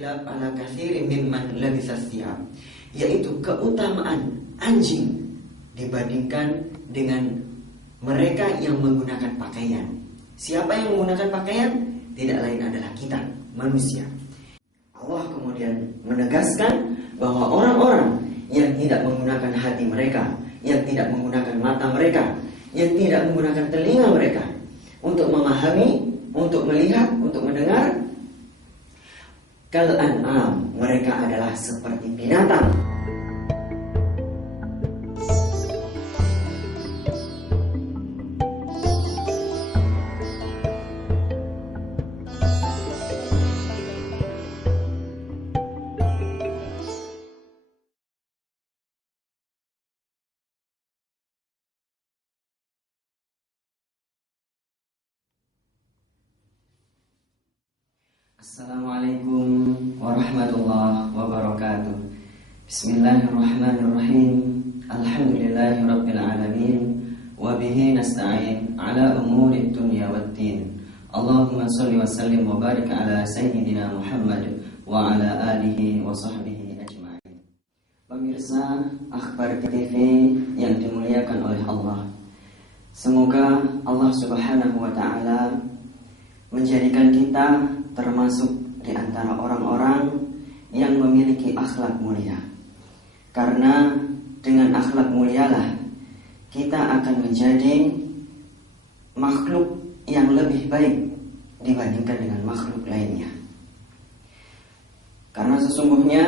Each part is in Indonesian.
al-kilab ala katsirin mimman labisa thiyab, yaitu keutamaan anjing dibandingkan dengan mereka yang menggunakan pakaian. Siapa yang menggunakan pakaian? Tidak lain adalah kita, manusia. Allah kemudian menegaskan bahwa orang-orang yang tidak menggunakan hati mereka, yang tidak menggunakan mata mereka, yang tidak menggunakan telinga mereka untuk memahami, untuk melihat, untuk mendengar, kal an'am, mereka adalah seperti binatang. Assalamualaikum warahmatullahi wabarakatuh. Bismillahirrahmanirrahim. Alhamdulillahirabbil alamin wa bihi nasta'in ala umuri dunya waddin. Allahumma shalli wa sallim wa barik ala sayyidina Muhammad wa ala alihi wa sahbihi ajma'in. Pemirsa Akhbar TV yang dimuliakan oleh Allah, semoga Allah Subhanahu wa taala menjadikan kita termasuk di antara orang-orang yang memiliki akhlak mulia. Karena dengan akhlak mulialah kita akan menjadi makhluk yang lebih baik dibandingkan dengan makhluk lainnya. Karena sesungguhnya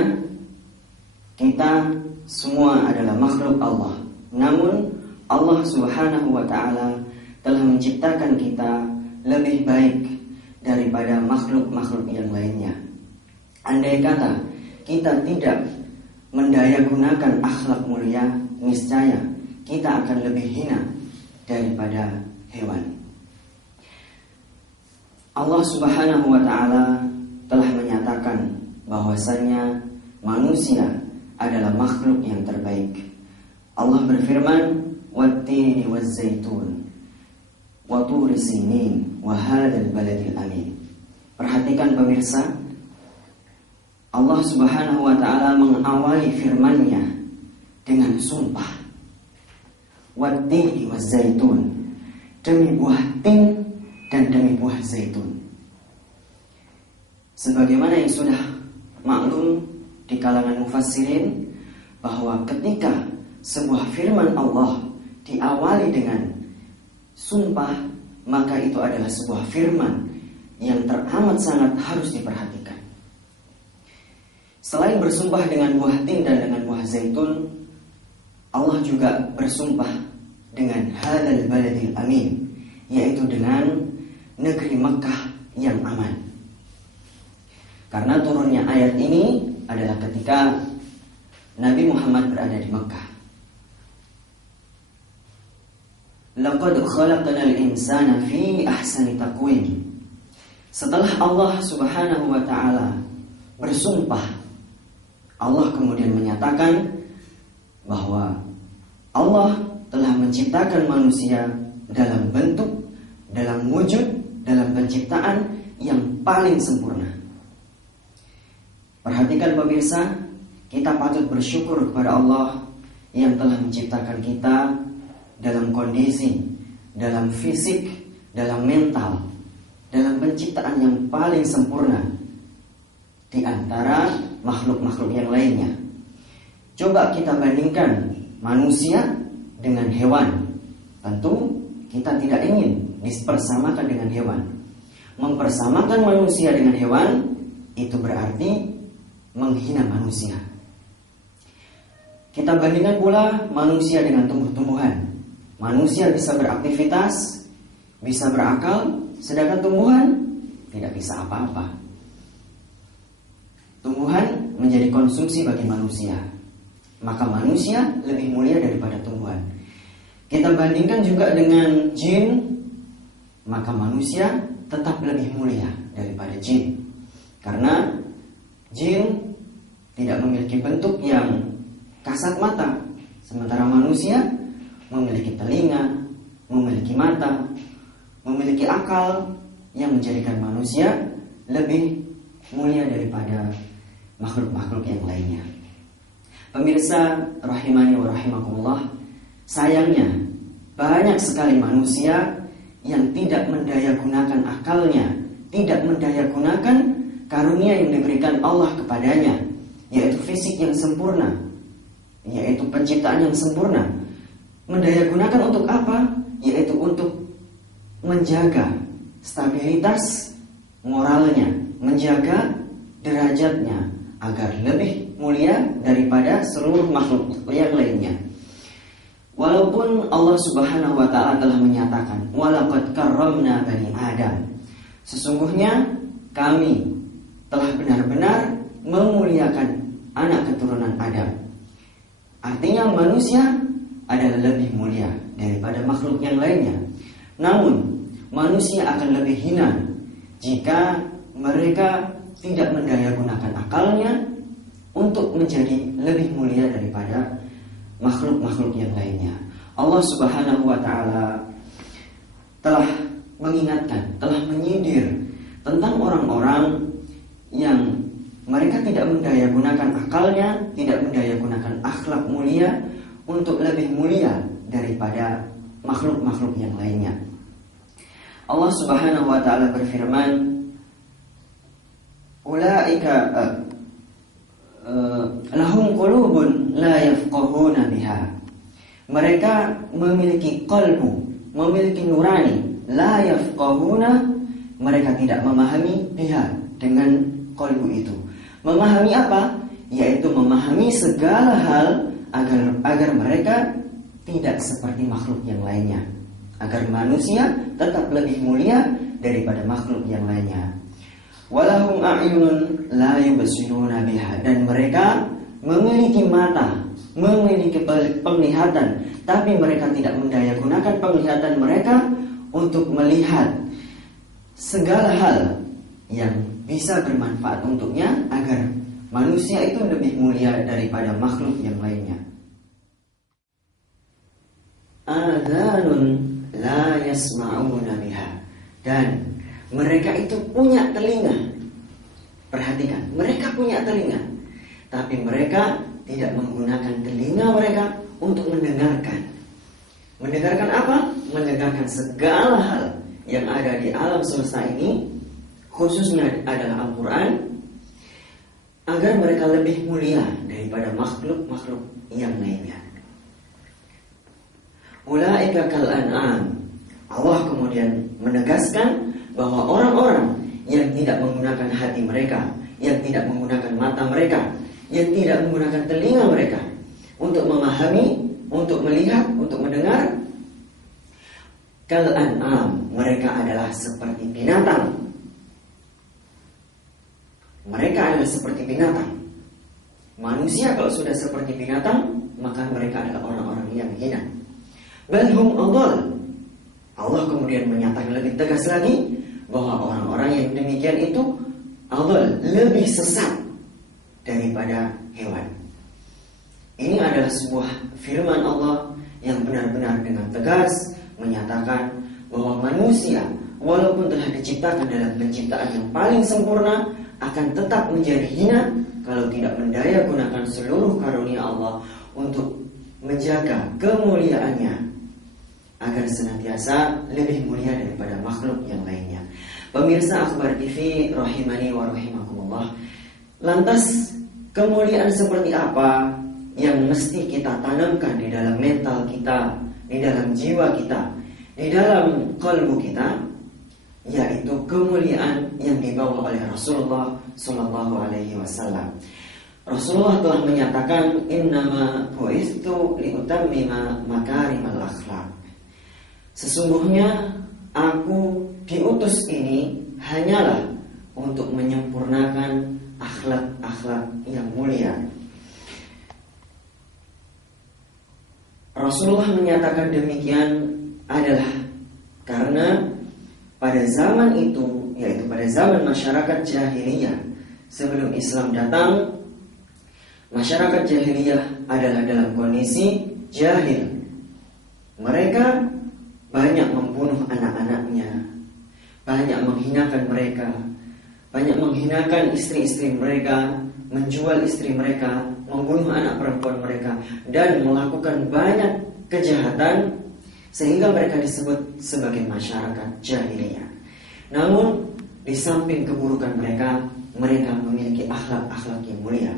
kita semua adalah makhluk Allah. Namun Allah Subhanahu wa taala telah menciptakan kita lebih baik daripada makhluk-makhluk yang lainnya. Andai kata kita tidak mendayagunakan akhlak mulia, niscaya kita akan lebih hina daripada hewan. Allah Subhanahu wa taala telah menyatakan bahwasanya manusia adalah makhluk yang terbaik. Allah berfirman, "Wat-tini waz-zaitun wa turi sinin wa hadzal baladil amin." Perhatikan pemirsa, Allah Subhanahu wa taala mengawali firman-Nya dengan sumpah. Wat-tini waz-zaitun, demi buah tin dan demi buah zaitun. Sebagaimana yang sudah maklum di kalangan mufassirin bahwa ketika sebuah firman Allah diawali dengan sumpah, maka itu adalah sebuah firman yang teramat sangat harus diperhatikan. Selain bersumpah dengan buah tin dan dengan buah zaitun, Allah juga bersumpah dengan hadzal baladil amin, yaitu dengan negeri Mekah yang aman. Karena turunnya ayat ini adalah ketika Nabi Muhammad berada di Mekah. Laqad khalaqnal insana fi ahsani taqwim. Setelah Allah Subhanahu wa taala bersumpah, Allah kemudian menyatakan bahwa Allah telah menciptakan manusia dalam bentuk, dalam wujud, dalam penciptaan yang paling sempurna. Perhatikan pemirsa, kita patut bersyukur kepada Allah yang telah menciptakan kita dalam kondisi, dalam fisik, dalam mental, dalam penciptaan yang paling sempurna di antara makhluk-makhluk yang lainnya. Coba kita bandingkan manusia dengan hewan. Tentu kita tidak ingin dipersamakan dengan hewan. Mempersamakan manusia dengan hewan itu berarti menghina manusia. Kita bandingkan pula manusia dengan tumbuh-tumbuhan. Manusia bisa beraktivitas, bisa berakal, sedangkan tumbuhan tidak bisa apa-apa. Tumbuhan menjadi konsumsi bagi manusia, maka manusia lebih mulia daripada tumbuhan. Kita bandingkan juga dengan jin, maka manusia tetap lebih mulia daripada jin. Karena jin tidak memiliki bentuk yang kasat mata, sementara manusia memiliki telinga, memiliki mata, memiliki akal yang menjadikan manusia lebih mulia daripada makhluk-makhluk yang lainnya. Pemirsa rahimani wa rahimakumullah, sayangnya banyak sekali manusia yang tidak mendayagunakan akalnya, tidak mendayagunakan karunia yang diberikan Allah kepadanya, yaitu fisik yang sempurna, yaitu penciptaan yang sempurna. Mendayagunakan untuk apa? Yaitu untuk menjaga stabilitas moralnya, menjaga derajatnya agar lebih mulia daripada seluruh makhluk yang lainnya. Walaupun Allah Subhanahu wa ta'ala telah menyatakan, walaqad karramna bani Adam, sesungguhnya kami telah benar-benar memuliakan anak keturunan Adam. Artinya manusia adalah lebih mulia daripada makhluk yang lainnya. Namun manusia akan lebih hina jika mereka tidak mendayagunakan akalnya untuk menjadi lebih mulia daripada makhluk-makhluk yang lainnya. Allah Subhanahu wa ta'ala telah mengingatkan, telah menyindir tentang orang-orang yang mereka tidak mendayagunakan akalnya, tidak mendayagunakan akhlak mulia untuk lebih mulia daripada makhluk-makhluk yang lainnya. Allah Subhanahu wa ta'ala berfirman, ulaika lahum qulubun la yafqahuna biha. Mereka memiliki qalbu, memiliki nurani, la yafqahuna, mereka tidak memahami biha, dengan qalbu itu. Memahami apa? Yaitu memahami segala hal agar mereka tidak seperti makhluk yang lainnya, agar manusia tetap lebih mulia daripada makhluk yang lainnya. Walahum a'yunun la yubsiruna biha, dan mereka memiliki mata, memiliki penglihatan, tapi mereka tidak mendayagunakan penglihatan mereka untuk melihat segala hal yang bisa bermanfaat untuknya agar manusia itu lebih mulia daripada makhluk yang lainnya. Adhanun la yasma'una biha, dan mereka itu punya telinga. Perhatikan, mereka punya telinga, tapi mereka tidak menggunakan telinga mereka untuk mendengarkan. Mendengarkan apa? Mendengarkan segala hal yang ada di alam semesta ini, khususnya adalah Al-Quran, agar mereka lebih mulia daripada makhluk-makhluk yang lainnya. Ulaika kal an'am. Allah kemudian menegaskan bahwa orang-orang yang tidak menggunakan hati mereka, yang tidak menggunakan mata mereka, yang tidak menggunakan telinga mereka untuk memahami, untuk melihat, untuk mendengar, kal an'am, mereka adalah seperti binatang. Mereka adalah seperti binatang. Manusia kalau sudah seperti binatang, maka mereka adalah orang-orang yang hina. Bal hum adall. Allah kemudian menyatakan lebih tegas lagi bahwa orang-orang yang demikian itu adall, lebih sesat daripada hewan. Ini adalah sebuah firman Allah yang benar-benar dengan tegas menyatakan bahwa manusia walaupun telah diciptakan dalam penciptaan yang paling sempurna, akan tetap menjadi hina kalau tidak mendayagunakan seluruh karunia Allah untuk menjaga kemuliaannya agar senantiasa lebih mulia daripada makhluk yang lainnya. Pemirsa Akhbar TV rahimani wa rahimakumullah, lantas kemuliaan seperti apa yang mesti kita tanamkan di dalam mental kita, di dalam jiwa kita, di dalam qalbu kita, yaitu kemuliaan yang dibawa oleh Rasulullah sallallahu alaihi wasallam. Rasulullah telah menyatakan, innama bu'istu liutammima makarimal akhlaq. Sesungguhnya aku diutus ini hanyalah untuk menyempurnakan akhlak-akhlak yang mulia. Rasulullah menyatakan demikian adalah karena pada zaman itu, yaitu pada zaman masyarakat jahiliyah sebelum Islam datang, masyarakat jahiliyah adalah dalam kondisi jahil. Mereka banyak membunuh anak-anaknya, banyak menghinakan mereka, banyak menghinakan istri-istri mereka, menjual istri mereka, membunuh anak perempuan mereka, dan melakukan banyak kejahatan sehingga mereka disebut sebagai masyarakat jahiliyah. Namun di samping keburukan mereka, mereka memiliki akhlak-akhlak yang mulia,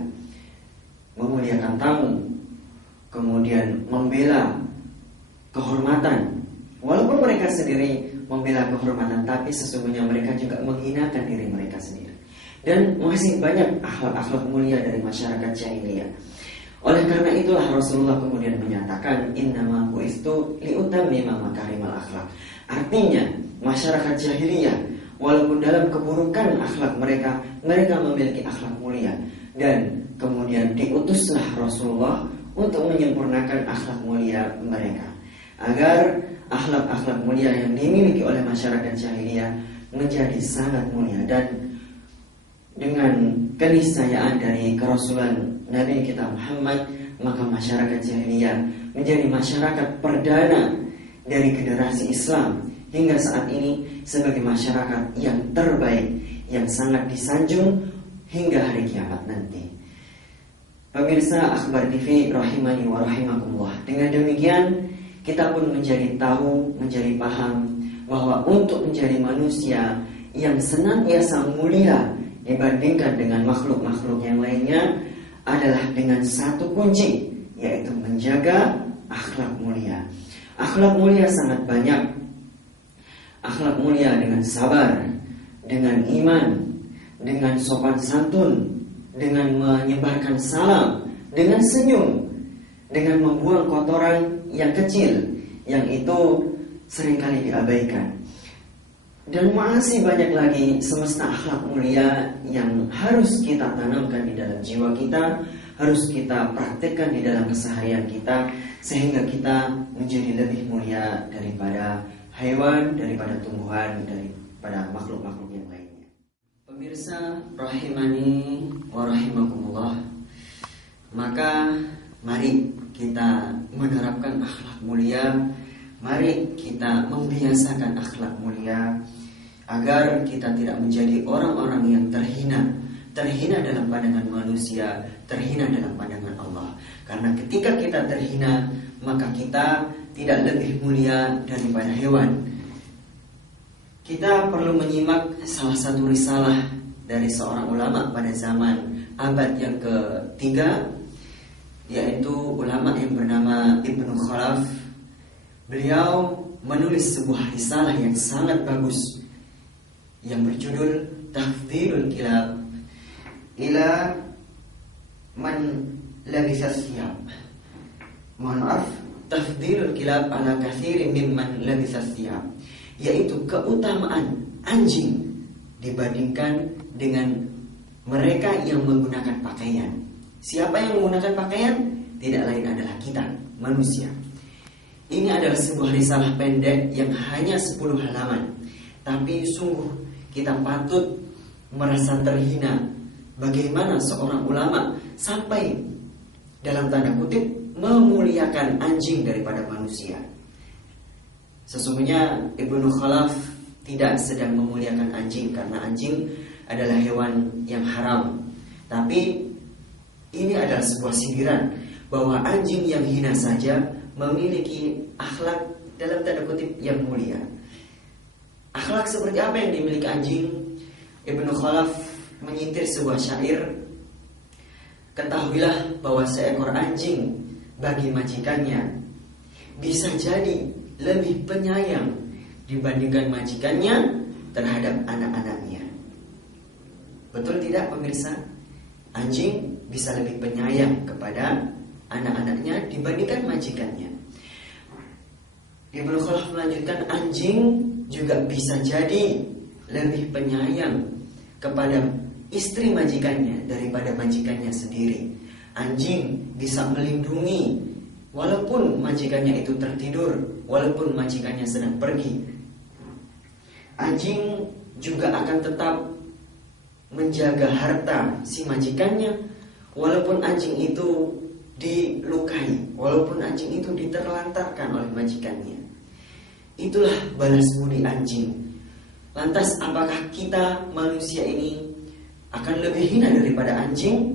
memuliakan tamu, kemudian membela kehormatan. Walaupun mereka sendiri membela kehormatan, tapi sesungguhnya mereka juga menghinakan diri mereka sendiri. Dan masih banyak akhlak-akhlak mulia dari masyarakat jahiliyah. Oleh karena itulah Rasulullah kemudian menyatakan, innama bu'istu liutammima makarimal akhlak. Artinya masyarakat jahiliyah, walaupun dalam keburukan akhlak mereka, mereka memiliki akhlak mulia. Dan kemudian diutuslah Rasulullah untuk menyempurnakan akhlak mulia mereka, agar akhlak-akhlak mulia yang dimiliki oleh masyarakat jahiliyah menjadi sangat mulia. Dan dengan keniscayaan dari kerasulan Nabi kita Muhammad, maka masyarakat jahiliyah menjadi masyarakat perdana dari generasi Islam hingga saat ini sebagai masyarakat yang terbaik, yang sangat disanjung hingga hari kiamat nanti. Pemirsa Akhbar TV rahimani wa rahimakumullah, dengan demikian kita pun menjadi tahu, menjadi paham bahwa untuk menjadi manusia yang senantiasa mulia dibandingkan dengan makhluk-makhluk yang lainnya adalah dengan satu kunci, yaitu menjaga akhlak mulia. Akhlak mulia sangat banyak. Akhlak mulia dengan sabar, dengan iman, dengan sopan santun, dengan menyebarkan salam, dengan senyum, dengan membuang kotoran yang kecil, yang itu seringkali diabaikan. Dan masih banyak lagi semesta akhlak mulia yang harus kita tanamkan di dalam jiwa kita, harus kita praktekkan di dalam keseharian kita, sehingga kita menjadi lebih mulia daripada hewan, daripada tumbuhan, daripada makhluk-makhluk yang lainnya. Pemirsa rahimani wa rahimakumullah, maka mari kita menerapkan akhlak mulia. Mari kita membiasakan akhlak mulia agar kita tidak menjadi orang-orang yang terhina dalam pandangan manusia, terhina dalam pandangan Allah. Karena ketika kita terhina, maka kita tidak lebih mulia daripada hewan. Kita perlu menyimak salah satu risalah dari seorang ulama pada zaman abad yang ketiga, yaitu ulama yang bernama Ibnu Khalaf. Beliau menulis sebuah risalah yang sangat bagus yang berjudul Tafdhilul Kilab ila man labisa thiyab. Mohon maaf, Tafdhilul Kilab ala katsirin mimman labisa thiyab, yaitu keutamaan anjing dibandingkan dengan mereka yang menggunakan pakaian. Siapa yang menggunakan pakaian? Tidak lain adalah kita, manusia. Ini adalah sebuah risalah pendek yang hanya 10 halaman. Tapi sungguh kita patut merasa terhina bagaimana seorang ulama sampai dalam tanda kutip memuliakan anjing daripada manusia. Sesungguhnya Ibnu Khalaf tidak sedang memuliakan anjing, karena anjing adalah hewan yang haram. Tapi ini adalah sebuah sindiran bahwa anjing yang hina saja memiliki akhlak dalam tanda kutip yang mulia. Akhlak seperti apa yang dimiliki anjing? Ibnu Khalaf menyintir sebuah syair, ketahuilah bahwa seekor anjing bagi majikannya bisa jadi lebih penyayang dibandingkan majikannya terhadap anak-anaknya. Betul tidak pemirsa? Anjing bisa lebih penyayang kepada anak-anaknya dibandingkan majikannya. Ibnu Khalaf melanjutkan, anjing juga bisa jadi lebih penyayang kepada istri majikannya daripada majikannya sendiri. Anjing bisa melindungi walaupun majikannya itu tertidur, walaupun majikannya sedang pergi. Anjing juga akan tetap menjaga harta si majikannya walaupun anjing itu dilukai, walaupun anjing itu diterlantarkan oleh majikannya. Itulah balas budi anjing. Lantas apakah kita manusia ini akan lebih hina daripada anjing?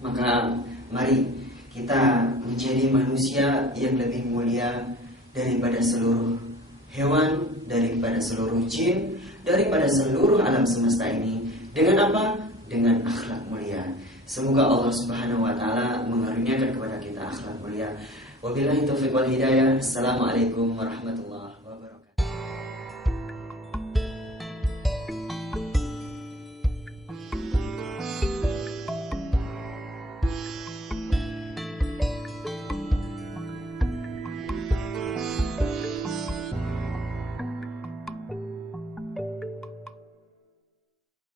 Maka mari kita menjadi manusia yang lebih mulia daripada seluruh hewan, daripada seluruh jin, daripada seluruh alam semesta ini. Dengan apa? Dengan akhlak mulia. Semoga Allah Subhanahu wa taala mengaruniakan kepada kita akhlak mulia. Wabillahi taufiq wal hidayah. Assalamualaikum warahmatullahi